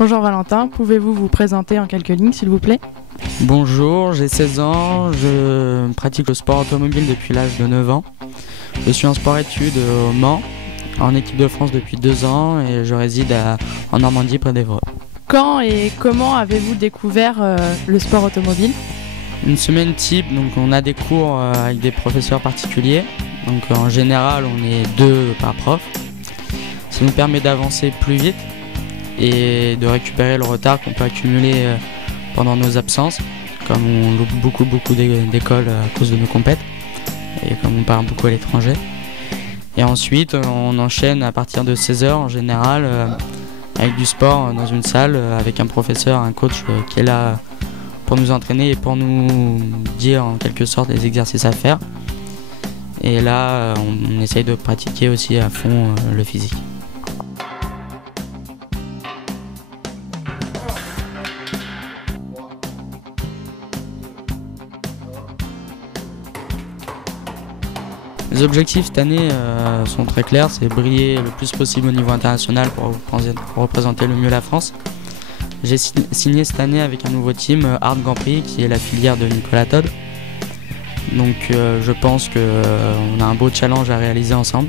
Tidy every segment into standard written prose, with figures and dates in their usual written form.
Bonjour Valentin, pouvez-vous vous présenter en quelques lignes s'il vous plaît? Bonjour, j'ai 16 ans, je pratique le sport automobile depuis l'âge de 9 ans. Je suis en sport-études au Mans, en équipe de France depuis 2 ans et je réside en Normandie près d'Évreux. Quand et comment avez-vous découvert le sport automobile? Une semaine type, donc on a des cours avec des professeurs particuliers. Donc en général, on est 2 par prof. Ça nous permet d'avancer plus vite et de récupérer le retard qu'on peut accumuler pendant nos absences, comme on loupe beaucoup d'écoles à cause de nos compètes et comme on part beaucoup à l'étranger. Et ensuite, on enchaîne à partir de 16h en général avec du sport dans une salle avec un professeur, un coach qui est là pour nous entraîner et pour nous dire en quelque sorte les exercices à faire. Et là, on essaye de pratiquer aussi à fond le physique. Les objectifs cette année sont très clairs, c'est briller le plus possible au niveau international pour représenter le mieux la France. J'ai signé cette année avec un nouveau team, Art Grand Prix, qui est la filière de Nicolas Todd. Donc je pense qu'on a un beau challenge à réaliser ensemble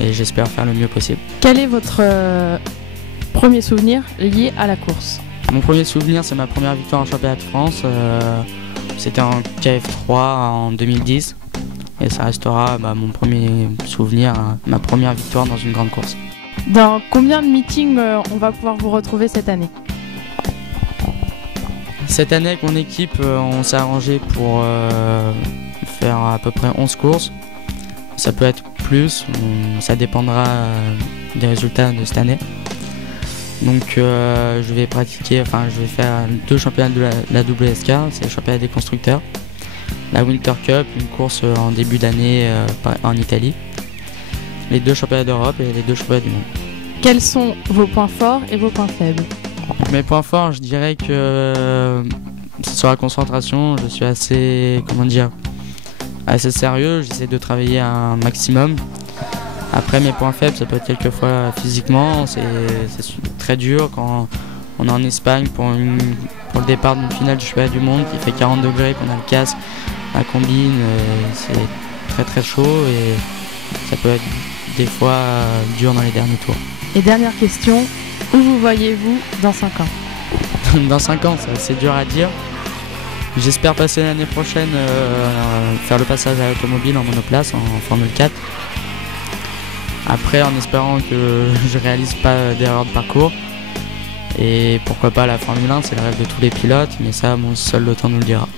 et j'espère faire le mieux possible. Quel est votre premier souvenir lié à la course? Mon premier souvenir, c'est ma première victoire en championnat de France. C'était en KF3 en 2010. Et ça restera mon premier souvenir, ma première victoire dans une grande course. Dans combien de meetings on va pouvoir vous retrouver cette année? Cette année avec mon équipe, on s'est arrangé pour faire à peu près 11 courses. Ça peut être plus, ça dépendra des résultats de cette année. Donc je vais faire 2 championnats de la WSK, c'est le championnat des constructeurs. La Winter Cup, une course en début d'année en Italie. Les 2 championnats d'Europe et les 2 championnats du monde. Quels sont vos points forts et vos points faibles? Mes points forts, je dirais que sur la concentration, je suis assez sérieux, j'essaie de travailler un maximum. Après mes points faibles, ça peut être quelquefois physiquement, c'est très dur quand on est en Espagne pour le départ d'une finale du championnat du monde qui fait 40 degrés, qu'on a le casque, la combine, c'est très très chaud et ça peut être des fois dur dans les derniers tours. Et dernière question, où vous voyez-vous dans 5 ans? Dans 5 ans, c'est dur à dire. J'espère passer l'année prochaine, faire le passage à l'automobile en monoplace, en Formule 4. Après, en espérant que je réalise pas d'erreur de parcours. Et pourquoi pas la Formule 1, c'est le rêve de tous les pilotes, mais ça, seul le temps nous le dira.